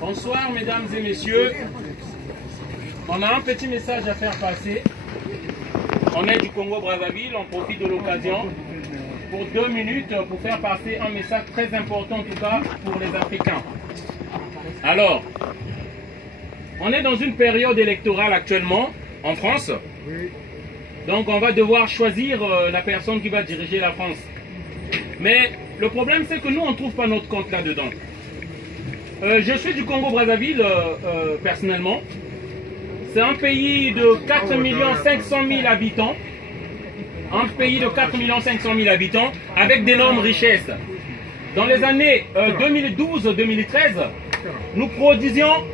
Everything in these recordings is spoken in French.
Bonsoir mesdames et messieurs. On a un petit message à faire passer. On est du Congo-Brazzaville, on profite de l'occasion pour 2 minutes pour faire passer un message très important en tout cas pour les Africains. Alors, on est dans une période électorale actuellement en France. Donc on va devoir choisir la personne qui va diriger la France. Mais le problème c'est que nous on ne trouve pas notre compte là-dedans. Je suis du Congo-Brazzaville personnellement. C'est un pays de 4 500 000 habitants. Un pays de 4 500 000 habitants avec d'énormes richesses. Dans les années 2012-2013, nous produisions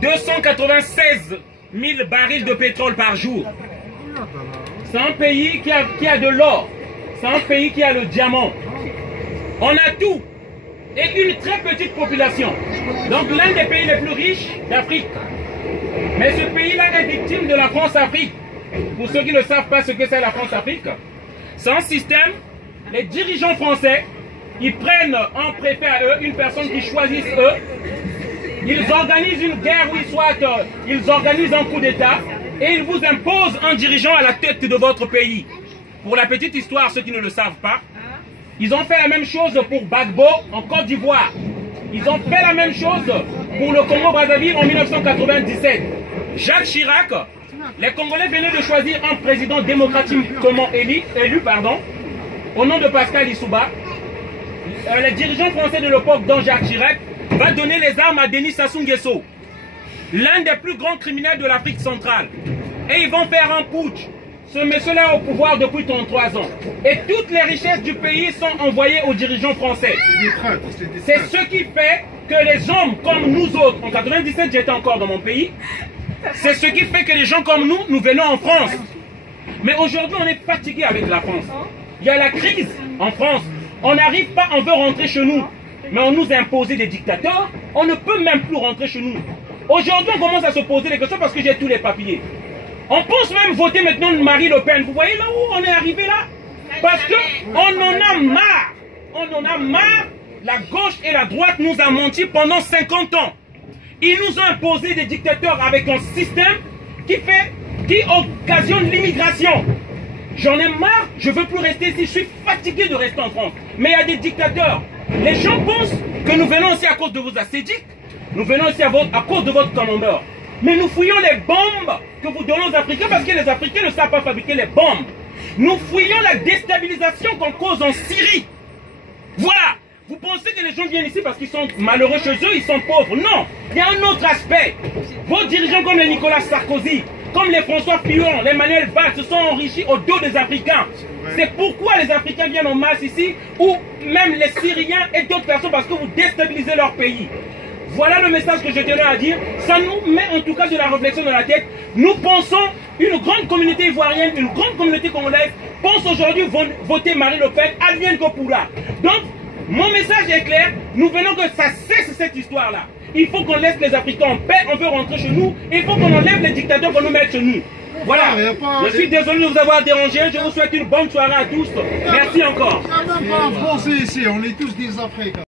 296 000 barils de pétrole par jour. C'est un pays qui a de l'or. C'est un pays qui a le diamant. On a tout. Et une très petite population. Donc l'un des pays les plus riches d'Afrique. Mais ce pays-là est victime de la France-Afrique. Pour ceux qui ne savent pas ce que c'est la France-Afrique, c'est un système, les dirigeants français, ils prennent un préfet à eux, une personne qu'ils choisissent eux, ils organisent une guerre où ils organisent un coup d'État et ils vous imposent un dirigeant à la tête de votre pays. Pour la petite histoire, ceux qui ne le savent pas, ils ont fait la même chose pour Gbagbo en Côte d'Ivoire. Ils ont fait la même chose pour le Congo-Brazzaville en 1997. Jacques Chirac, les Congolais venaient de choisir un président démocratiquement élu, au nom de Pascal Lissouba. Les dirigeants français de l'époque, dont Jacques Chirac, va donner les armes à Denis Sassou Nguesso, l'un des plus grands criminels de l'Afrique centrale. Et ils vont faire un putsch. Ce monsieur-là est au pouvoir depuis 33 ans. Et toutes les richesses du pays sont envoyées aux dirigeants français. C'est ce qui fait que les hommes comme nous autres, en 97 j'étais encore dans mon pays, c'est ce qui fait que les gens comme nous venons en France. Mais aujourd'hui on est fatigué avec la France. Il y a la crise en France. On n'arrive pas, on veut rentrer chez nous. Mais on nous a imposé des dictateurs, on ne peut même plus rentrer chez nous. Aujourd'hui on commence à se poser des questions parce que j'ai tous les papiers. On pense même voter maintenant Marie Le Pen. Vous voyez là où on est arrivé là? Parce qu'on en a marre. On en a marre. La gauche et la droite nous ont menti pendant 50 ans. Ils nous ont imposé des dictateurs avec un système qui occasionne l'immigration. J'en ai marre, je ne veux plus rester ici, je suis fatigué de rester en France. Mais il y a des dictateurs. Les gens pensent que nous venons ici à cause de vos ascétiques, nous venons ici à cause de votre commandeur. Mais nous fouillons les bombes que vous donnez aux Africains parce que les Africains ne savent pas fabriquer les bombes. Nous fouillons la déstabilisation qu'on cause en Syrie. Voilà. Vous pensez que les gens viennent ici parce qu'ils sont malheureux chez eux, ils sont pauvres. Non. Il y a un autre aspect. Vos dirigeants comme les Nicolas Sarkozy, comme les François Fillon, les Manuel Valls se sont enrichis au dos des Africains. C'est pourquoi les Africains viennent en masse ici, ou même les Syriens et d'autres personnes parce que vous déstabilisez leur pays. Voilà le message que je tenais à dire. Ça nous met en tout cas de la réflexion dans la tête. Nous pensons, une grande communauté ivoirienne, une grande communauté congolaise pense aujourd'hui voter Marie Le Pen, advienne que pourra. Donc, mon message est clair. Nous venons que ça cesse cette histoire-là. Il faut qu'on laisse les Africains en paix, on veut rentrer chez nous. Il faut qu'on enlève les dictateurs qu'on nous met chez nous. Voilà. Je suis désolé de vous avoir dérangé. Je vous souhaite une bonne soirée à tous. Merci encore. On est tous des Africains.